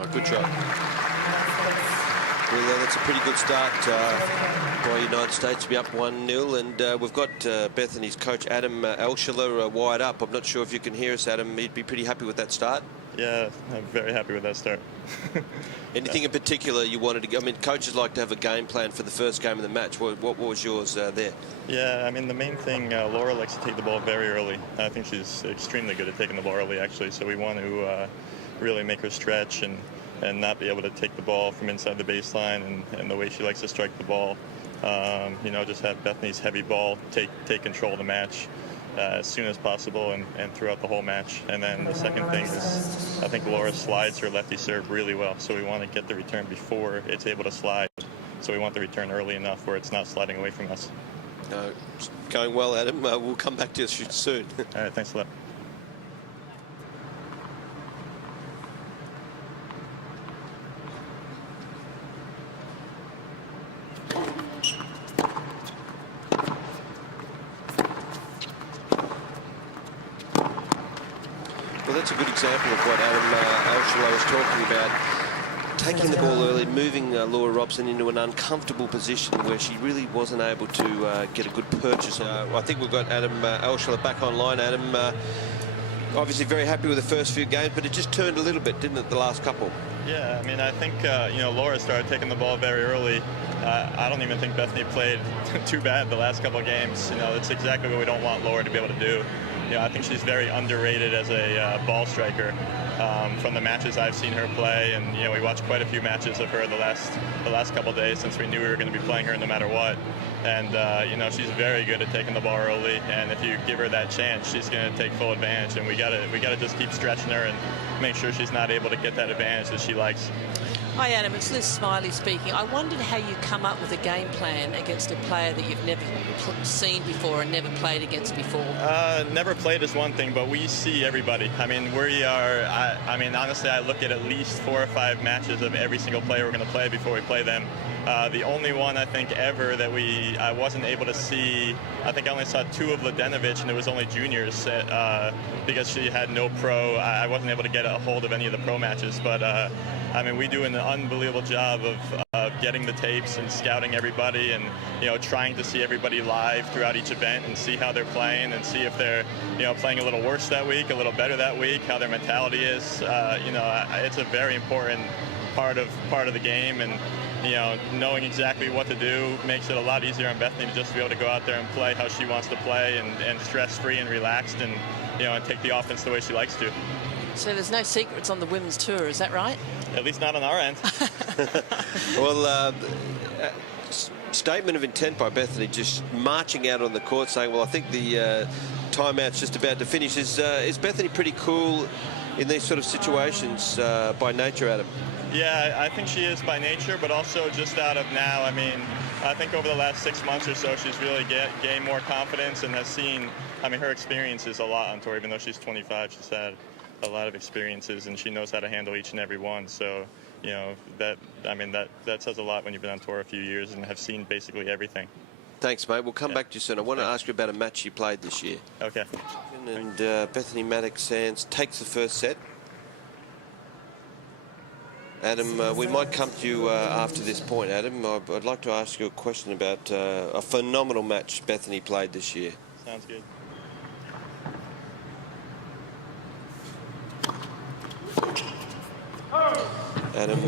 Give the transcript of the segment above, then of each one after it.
Oh, good shot. Well, that's a pretty good start by United States to be up 1-0, and we've got Bethanie's coach Adam Altschuler wired up. I'm not sure if you can hear us, Adam. You'd be pretty happy with that start? Yeah, I'm very happy with that start. Anything in particular you wanted to go? I mean, coaches like to have a game plan for the first game of the match. What was yours there? Yeah, I mean, the main thing, Laura likes to take the ball very early. I think she's extremely good at taking the ball early, actually, so we want to really make her stretch and not be able to take the ball from inside the baseline and the way she likes to strike the ball. You know, just have Bethanie's heavy ball take control of the match as soon as possible and throughout the whole match. And then the second thing is I think Laura slides her lefty serve really well, so we want to get the return before it's able to slide. So we want the return early enough where it's not sliding away from us. Going well, Adam. We'll come back to you soon. All right, thanks a lot. Well, that's a good example of what Adam Altschuler was talking about. Taking the ball early, moving Laura Robson into an uncomfortable position where she really wasn't able to get a good purchase. I think we've got Adam Altschuler back online. Adam, obviously very happy with the first few games, but it just turned a little bit, didn't it, the last couple? Yeah, I mean, I think, you know, Laura started taking the ball very early. I don't even think Bethanie played too bad the last couple of games. You know, it's exactly what we don't want Laura to be able to do. You know, I think she's very underrated as a ball striker from the matches I've seen her play, and you know, we watched quite a few matches of her the last couple of days since we knew we were going to be playing her no matter what. And you know, she's very good at taking the ball early, and if you give her that chance, she's going to take full advantage. And we gotta just keep stretching her and make sure she's not able to get that advantage that she likes. Hi Adam, it's Liz Smiley speaking. I wondered how you come up with a game plan against a player that you've never seen before and never played against before. Never played is one thing, but we see everybody. I mean, we are, I mean, honestly, I look at least 4 or 5 matches of every single player we're going to play before we play them. The only one I think ever that I wasn't able to see, I think I only saw 2 of Ladenovich, and it was only juniors because she had no pro. I wasn't able to get a hold of any of the pro matches, but I mean, we do an unbelievable job of getting the tapes and scouting everybody, and you know, trying to see everybody live throughout each event and see how they're playing and see if they're, you know, playing a little worse that week, a little better that week, how their mentality is. You know, it's a very important part of the game, and you know, knowing exactly what to do makes it a lot easier on Bethanie to just be able to go out there and play how she wants to play, and stress-free and relaxed, and you know, and take the offense the way she likes to. So there's no secrets on the women's tour, is that right? At least not on our end. Well, statement of intent by Bethanie, just marching out on the court saying, well, I think the timeout's just about to finish. Is Bethanie pretty cool in these sort of situations by nature, Adam? Yeah, I think she is by nature, but also just out of now. I mean, I think over the last 6 months or so, she's really gained more confidence and has seen, I mean, her experience is a lot on tour. Even though she's 25, she's had a lot of experiences, and she knows how to handle each and every one. So, you know, that says a lot when you've been on tour a few years and have seen basically everything. Thanks, mate. We'll come back to you soon. I want to ask you about a match you played this year. Okay. And Bethanie Mattek-Sands takes the first set. Adam, we might come to you after this point, Adam. I'd like to ask you a question about a phenomenal match Bethanie played this year. Sounds good. Adam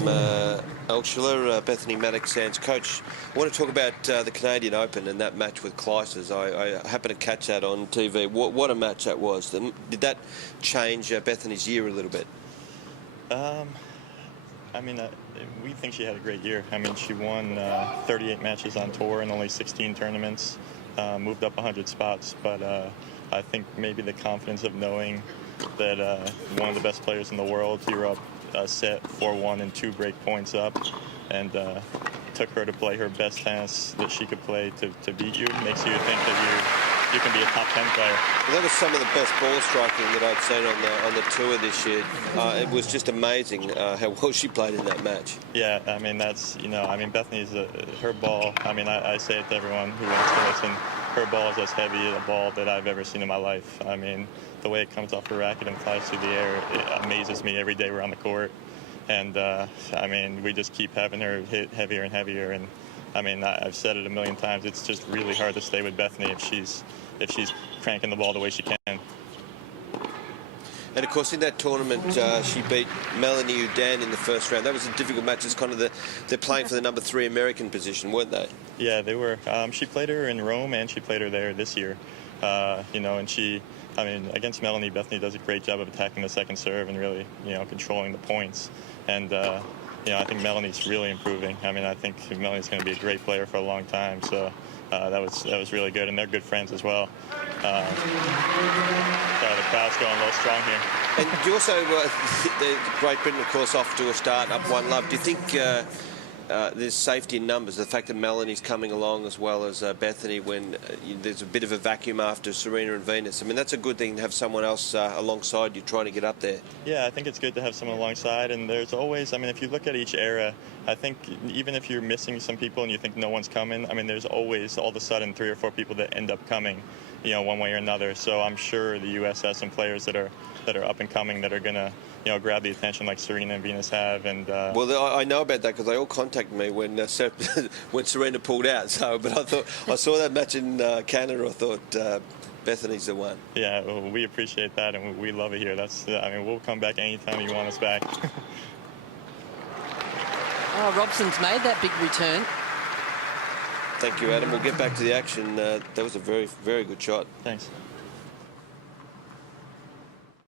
Altschuler, Bethanie Mattek-Sands coach. I want to talk about the Canadian Open and that match with Clijsters. I happened to catch that on TV. What a match that was. Did that change Bethanie's year a little bit? I mean, we think she had a great year. I mean, she won 38 matches on tour and only 16 tournaments, moved up 100 spots. But I think maybe the confidence of knowing that one of the best players in the world, you're up a set 4-1 and 2 break points up, and took her to play her best tennis that she could play to beat you, makes you think that you can be a top 10 player. Well, that was some of the best ball striking that I'd seen on the tour this year. It was just amazing how well she played in that match. Yeah, I mean, that's, you know, I mean, Bethanie's her ball, I mean, I say it to everyone who wants to listen, her ball is as heavy a ball that I've ever seen in my life. I mean, the way it comes off her racket and flies through the air, it amazes me every day we're on the court. And I mean, we just keep having her hit heavier and heavier. And I mean, I've said it a million times. It's just really hard to stay with Bethanie if she's cranking the ball the way she can. And of course, in that tournament, she beat Melanie Udan in the first round. That was a difficult match. It's kind of they're playing for the number 3 American position, weren't they? Yeah, they were. She played her in Rome, and she played her there this year. You know, and I mean, against Melanie, Bethanie does a great job of attacking the second serve and really, you know, controlling the points. And you know, I think Melanie's really improving. I mean, I think Melanie's going to be a great player for a long time. So that was really good, and they're good friends as well. The crowd's going a little strong here. And you also, Great Britain, of course, off to a start, up 1-love. Do you think there's safety in numbers? The fact that Melanie's coming along as well as Bethanie when there's a bit of a vacuum after Serena and Venus. I mean, that's a good thing to have someone else alongside you trying to get up there. Yeah, I think it's good to have someone alongside. And there's always, I mean, if you look at each era, I think even if you're missing some people and you think no one's coming, I mean, there's always all of a sudden 3 or 4 people that end up coming, you know, one way or another. So I'm sure the U.S. has some players that are up and coming that are going to, you know, grab the attention like Serena and Venus have. And well, I know about that because they all contacted me when when Serena pulled out. So, but I saw that match in Canada. I thought Bethanie's the one. Yeah, well, we appreciate that, and we love it here. That's, I mean, we'll come back anytime you want us back. Oh, Robson's made that big return. Thank you, Adam. We'll get back to the action. That was a very, very good shot. Thanks.